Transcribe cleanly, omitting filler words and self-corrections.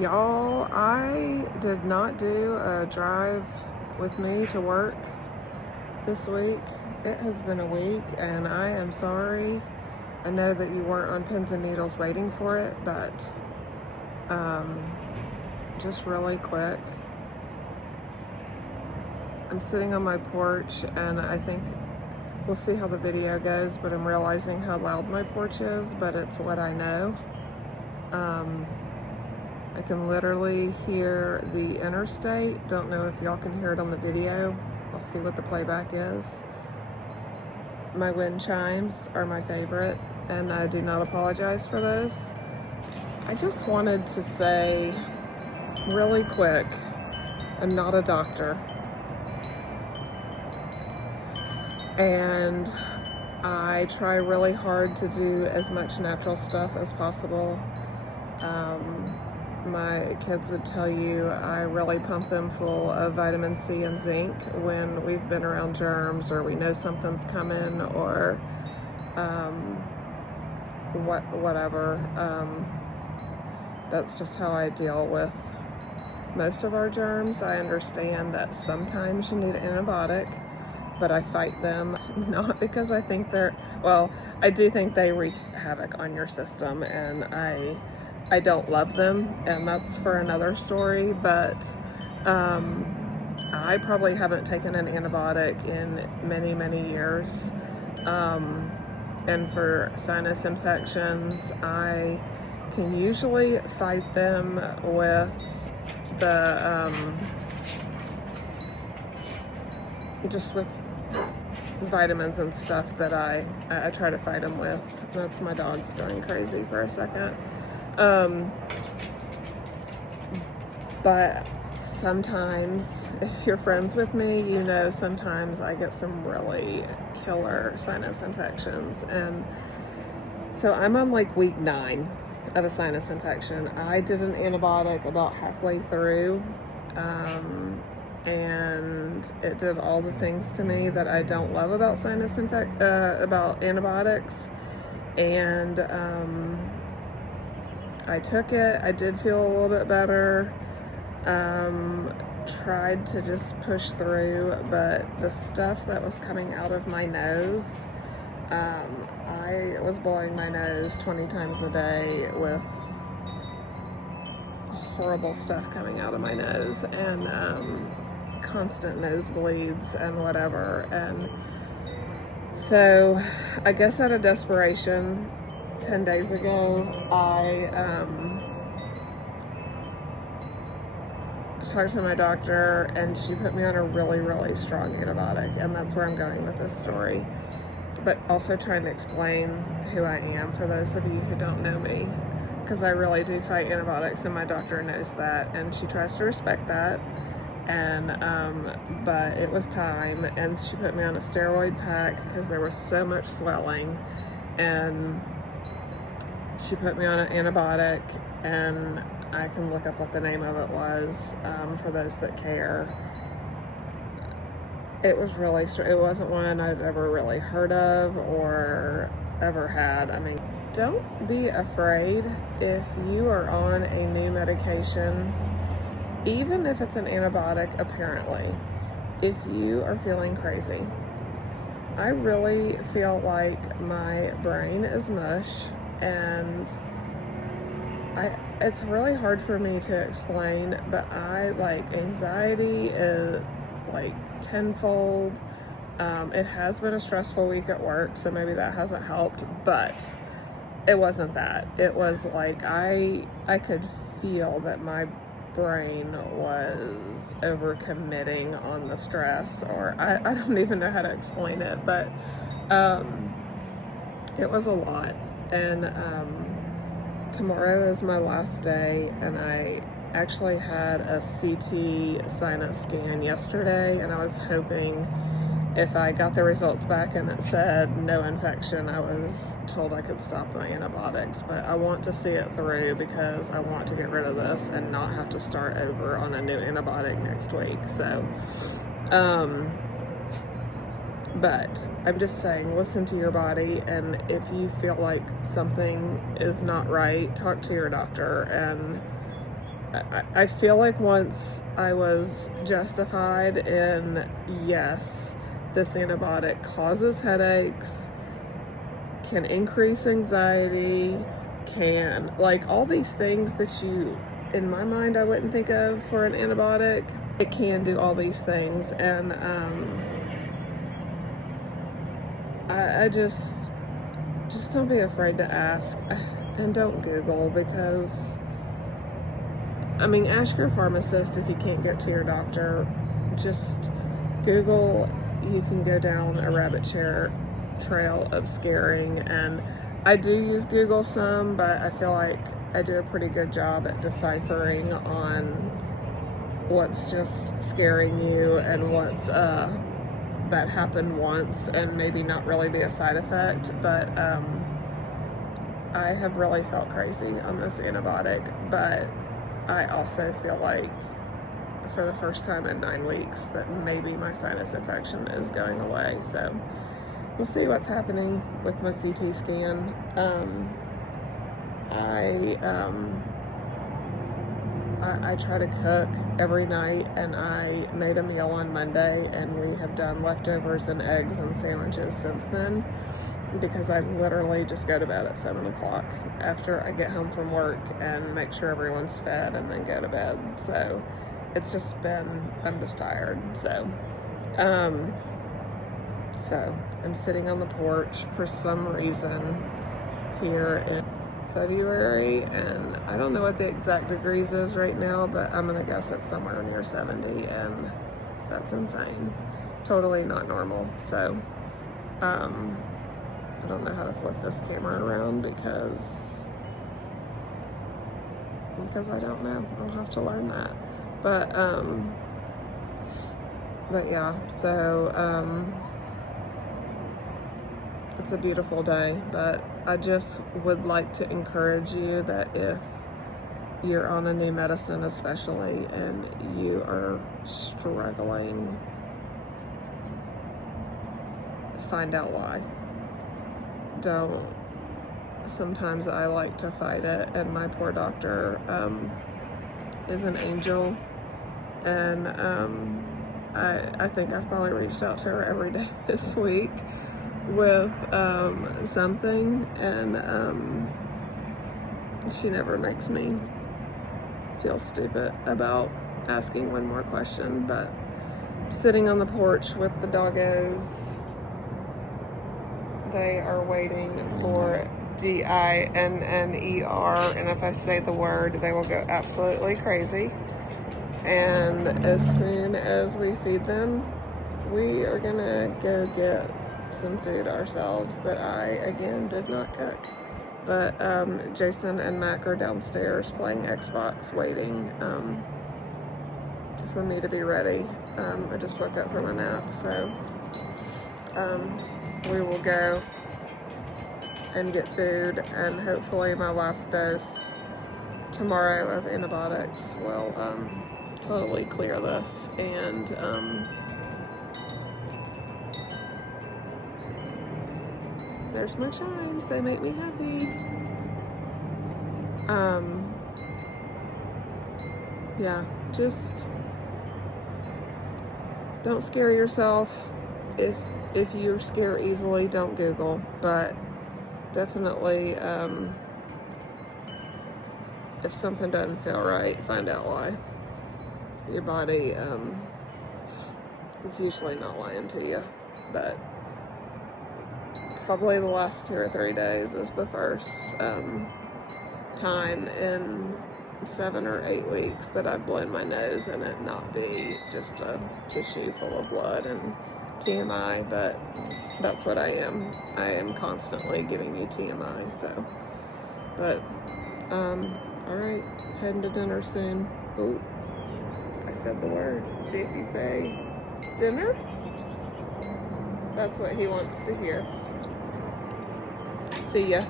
Y'all, I did not do a drive with me to work this week. It has been a week and I am sorry. I know that you weren't on pins and needles waiting for it, but just really quick. I'm sitting on my porch and I think we'll see how the video goes, but I'm realizing how loud my porch is, but it's what I know. I can literally hear the interstate. Don't know if y'all can hear it on the video. I'll see what the playback is. My wind chimes are my favorite, and I do not apologize for those. I just wanted to say really quick, I'm not a doctor. And I try really hard to do as much natural stuff as possible. My kids would tell you I really pump them full of vitamin C and zinc when we've been around germs or we know something's coming or whatever. That's just how I deal with most of our germs. I understand that sometimes you need an antibiotic, but I fight them not because I think I do think they wreak havoc on your system, and I don't love them, and that's for another story, but I probably haven't taken an antibiotic in many, many years. And for sinus infections, I can usually fight them with the, just with vitamins and stuff that I try to fight them with. That's my dog's going crazy for a second. But sometimes, if you're friends with me, you know sometimes I get some really killer sinus infections. And so I'm on like week 9 of a sinus infection. I did an antibiotic about halfway through, and it did all the things to me that I don't love about about antibiotics. And I took it. I did feel a little bit better. Tried to just push through, but the stuff that was coming out of my nose, I was blowing my nose 20 times a day with horrible stuff coming out of my nose, and constant nosebleeds and whatever. And so I guess out of desperation, 10 days ago, I talked to my doctor, and she put me on a really, really strong antibiotic, and that's where I'm going with this story, but also trying to explain who I am for those of you who don't know me, because I really do fight antibiotics, and my doctor knows that, and she tries to respect that. And but it was time, and she put me on a steroid pack because there was so much swelling, and she put me on an antibiotic, and I can look up what the name of it was for those that care. It was really it wasn't one I'd ever really heard of or ever had. I mean, don't be afraid if you are on a new medication, even if it's an antibiotic. Apparently, if you are feeling crazy, I really feel like my brain is mush, and it's really hard for me to explain, but anxiety is like tenfold. It has been a stressful week at work, so maybe that hasn't helped, but it wasn't that. It was like I could feel that my brain was overcommitting on the stress, or I don't even know how to explain it, but it was a lot. And tomorrow is my last day, and I actually had a CT sinus scan yesterday, and I was hoping if I got the results back and it said no infection, I was told I could stop my antibiotics. But I want to see it through because I want to get rid of this and not have to start over on a new antibiotic next week. So But I'm just saying, listen to your body, and if you feel like something is not right, talk to your doctor. And I feel like once I was justified in, yes, this antibiotic causes headaches, can increase anxiety, can, like, all these things that you, in my mind, I wouldn't think of for an antibiotic. It can do all these things, and I just don't be afraid to ask, and don't Google, because, I mean, ask your pharmacist if you can't get to your doctor. Just Google. You can go down a rabbit trail of scaring, and I do use Google some, but I feel like I do a pretty good job at deciphering on what's just scaring you and what's that happened once and maybe not really be a side effect. But I have really felt crazy on this antibiotic, but I also feel like for the first time in 9 weeks that maybe my sinus infection is going away. So we'll see what's happening with my CT scan. I try to cook every night, and I made a meal on Monday, and we have done leftovers and eggs and sandwiches since then, because I literally just go to bed at 7 o'clock after I get home from work and make sure everyone's fed and then go to bed. So it's just been, I'm just tired. So I'm sitting on the porch for some reason here in February, and I don't know what the exact degrees is right now, but I'm gonna guess it's somewhere near 70, and that's insane. Totally not normal. So I don't know how to flip this camera around because I don't know. I'll have to learn that. But yeah, so it's a beautiful day, but I just would like to encourage you that if you're on a new medicine especially and you are struggling, find out why. Don't. Sometimes I like to fight it, and my poor doctor is an angel, and I think I've probably reached out to her every day this week with something, and she never makes me feel stupid about asking one more question. But sitting on the porch with the doggos, they are waiting for DINNER, and if I say the word, they will go absolutely crazy. And as soon as we feed them, we are gonna go get some food ourselves that I, again, did not cook. But Jason and Mac are downstairs playing Xbox, waiting for me to be ready. I just woke up from a nap, so we will go and get food, and hopefully my last dose tomorrow of antibiotics will totally clear this, and there's my shines. They make me happy. Yeah, just don't scare yourself. If you're scared easily, don't Google, but definitely if something doesn't feel right, find out why. Your body, it's usually not lying to you, but probably the last 2 or 3 days is the first time in 7 or 8 weeks that I've blown my nose and it not be just a tissue full of blood and TMI, but that's what I am. I am constantly giving you TMI, so. But, alright, heading to dinner soon. Ooh, I said the word. See if you say dinner? That's what he wants to hear. See ya.